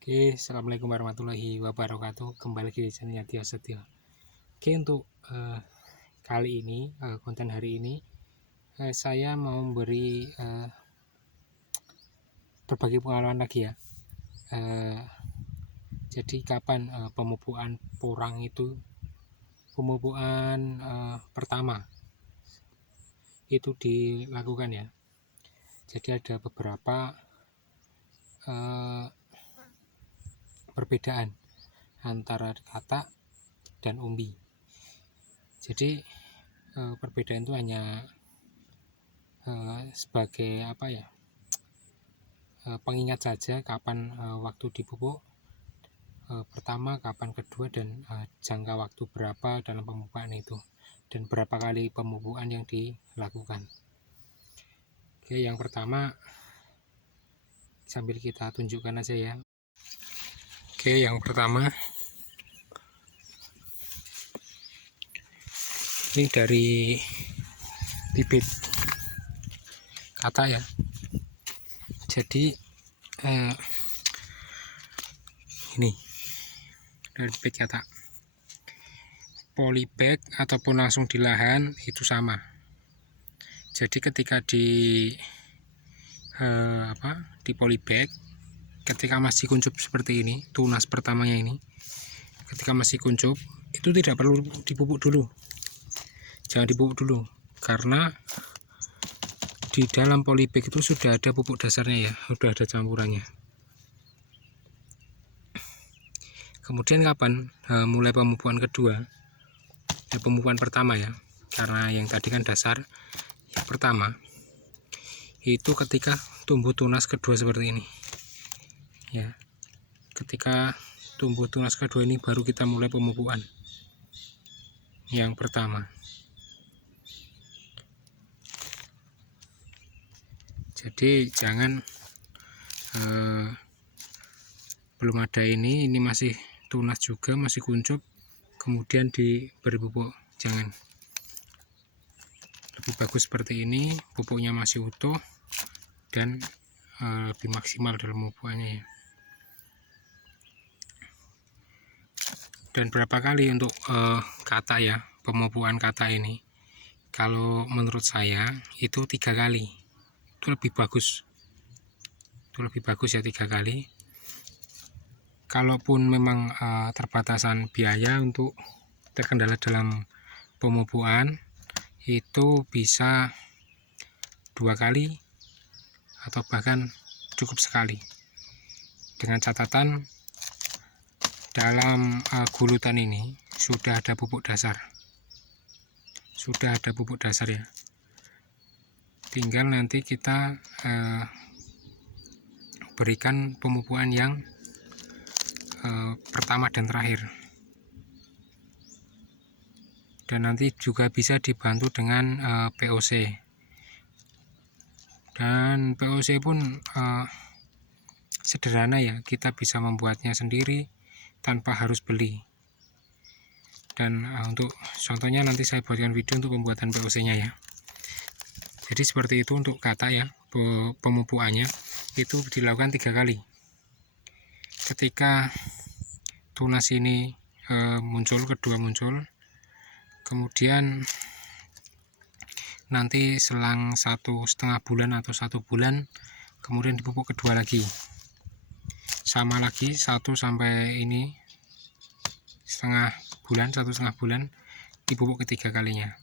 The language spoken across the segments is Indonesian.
Oke, assalamualaikum warahmatullahi wabarakatuh. Kembali lagi di channelnya Tio Setio. Oke, untuk kali ini konten hari ini saya mau memberi berbagi pengalaman lagi ya. Jadi kapan pemupukan porang itu pemupukan pertama itu dilakukan ya. Jadi ada beberapa perbedaan antara katak dan umbi. Jadi perbedaan itu hanya sebagai pengingat saja kapan waktu dipupuk pertama, kapan kedua, dan jangka waktu berapa dalam pemupukan itu, dan berapa kali pemupukan yang dilakukan. Oke, yang pertama sambil kita tunjukkan aja ya. Oke, yang pertama ini dari bibit katak ya. Jadi ini dari bibit katak, polybag ataupun langsung di lahan itu sama. Jadi ketika di polybag, ketika masih kuncup seperti ini, tunas pertamanya ini, ketika masih kuncup itu tidak perlu dipupuk dulu. Jangan dipupuk dulu, karena di dalam polybag itu sudah ada pupuk dasarnya ya, sudah ada campurannya. Kemudian kapan mulai pemupukan kedua? Ya, pemupukan pertama ya, karena yang tadi kan dasar. Yang pertama itu ketika tumbuh tunas kedua seperti ini ya. Ketika tumbuh tunas kedua ini baru kita mulai pemupukan yang pertama. Jadi jangan belum ada ini masih tunas juga, masih kuncup, kemudian diberi pupuk. Jangan. Lebih bagus seperti ini, pupuknya masih utuh dan lebih maksimal dalam pemupukannya ya. Dan berapa kali untuk katak ya, pemupukan katak ini? Kalau menurut saya itu 3 kali. Itu lebih bagus. Itu lebih bagus ya, 3 kali. Kalaupun memang terbatasan biaya untuk terkendala dalam pemupukan, itu bisa 2 kali atau bahkan cukup sekali, dengan catatan dalam gulutan ini sudah ada pupuk dasar. Sudah ada pupuk dasar ya. Tinggal nanti kita berikan pemupukan yang pertama dan terakhir. Dan nanti juga bisa dibantu dengan POC. Dan POC pun sederhana ya, kita bisa membuatnya sendiri tanpa harus beli. Dan untuk contohnya nanti saya buatkan video untuk pembuatan POC nya ya. Jadi seperti itu untuk katak ya, pemupukannya itu dilakukan 3 kali. Ketika tunas ini kedua muncul, kemudian nanti selang 1,5 bulan atau 1 bulan, kemudian dipupuk kedua lagi, sama lagi 1 sampai ini setengah bulan, 1,5 bulan dipupuk ketiga kalinya.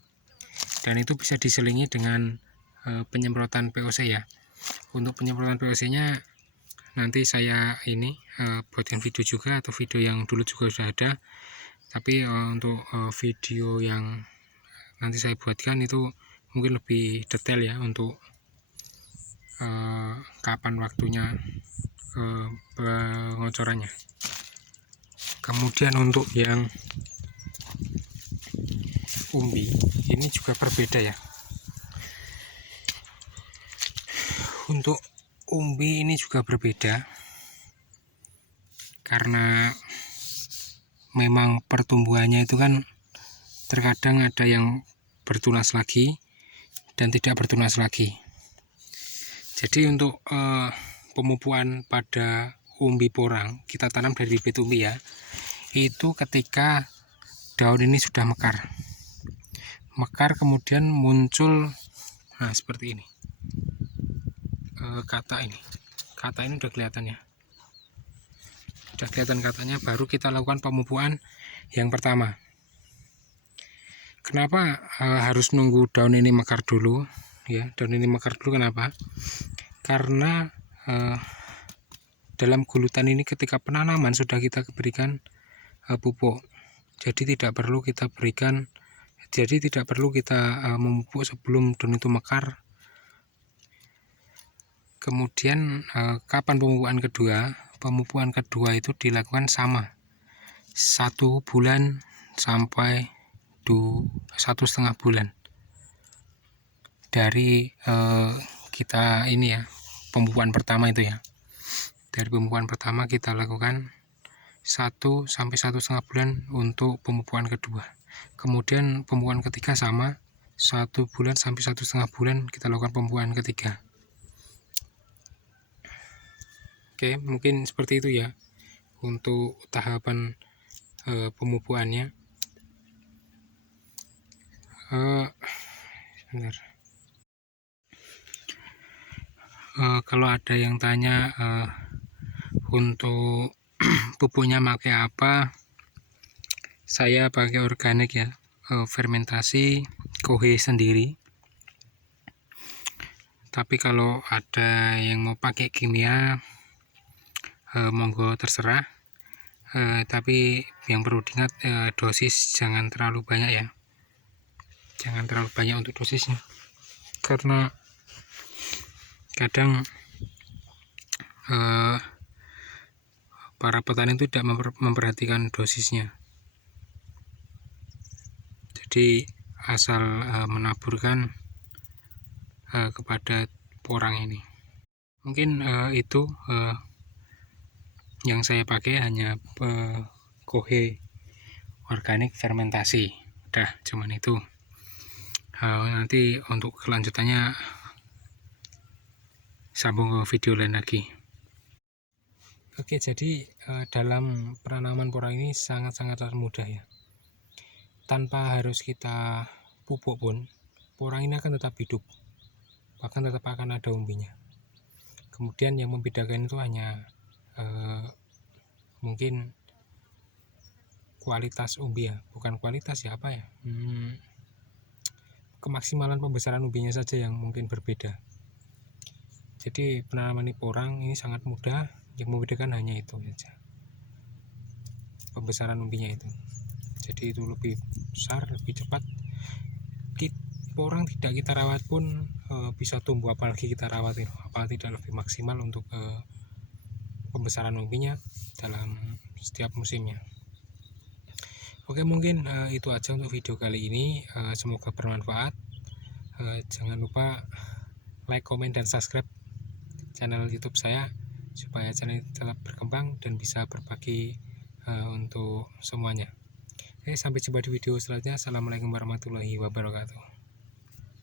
Dan itu bisa diselingi dengan penyemprotan POC ya. Untuk penyemprotan POC nya nanti saya buatkan video juga, atau video yang dulu juga sudah ada, tapi untuk video yang nanti saya buatkan itu mungkin lebih detail ya, untuk kapan waktunya pengocorannya. Kemudian untuk yang umbi ini juga berbeda ya. Untuk umbi ini juga berbeda karena memang pertumbuhannya itu kan terkadang ada yang bertunas lagi dan tidak bertunas lagi. Jadi untuk pemupukan pada umbi porang, kita tanam dari bibit umbi ya, itu ketika daun ini sudah mekar kemudian muncul, nah seperti ini, kata ini udah kelihatan ya, udah kelihatan katanya, baru kita lakukan pemupukan yang pertama. Kenapa harus nunggu daun ini mekar dulu ya? Daun ini mekar dulu kenapa? Karena dalam gulutan ini ketika penanaman sudah kita berikan pupuk, jadi tidak perlu kita memupuk sebelum daun itu mekar. Kemudian kapan pemupukan kedua? Pemupukan kedua itu dilakukan sama 1 bulan sampai 1,5 bulan dari kita ini ya, pemupukan pertama itu ya. Dari pemupukan pertama kita lakukan 1 sampai 1,5 bulan untuk pemupukan kedua. Kemudian pemupukan ketiga sama 1 bulan sampai 1,5 bulan kita lakukan pemupukan ketiga. Oke, mungkin seperti itu ya untuk tahapan pemupukannya. Kalau ada yang tanya untuk pupuknya pakai apa, saya pakai organik ya, fermentasi kohe sendiri. Tapi kalau ada yang mau pakai kimia, monggo terserah. Tapi yang perlu diingat, dosis jangan terlalu banyak ya, jangan terlalu banyak untuk dosisnya, karena kadang para petani itu tidak memperhatikan dosisnya, jadi asal menaburkan kepada porang ini. Mungkin itu yang saya pakai, hanya kohe organik fermentasi, udah cuman itu. Nanti untuk kelanjutannya sambung ke video lain lagi. Oke, jadi dalam penanaman porang ini sangat-sangat mudah ya, tanpa harus kita pupuk pun porang ini akan tetap hidup, bahkan tetap akan ada umbinya. Kemudian yang membedakan itu hanya mungkin kualitas umbi ya, bukan kualitas ya, apa ya, kemaksimalan pembesaran umbinya saja yang mungkin berbeda. Jadi penanaman porang ini sangat mudah, yang membedakan hanya itu saja, pembesaran umbinya itu. Jadi itu lebih besar, lebih cepat. Porang tidak kita rawat pun bisa tumbuh, apalagi kita rawat, apa tidak lebih maksimal untuk pembesaran umbinya dalam setiap musimnya. Oke, mungkin itu aja untuk video kali ini. Semoga bermanfaat. Jangan lupa like, komen, dan subscribe channel YouTube saya supaya channel tetap berkembang dan bisa berbagi untuk semuanya. Oke, sampai jumpa di video selanjutnya. Assalamualaikum warahmatullahi wabarakatuh.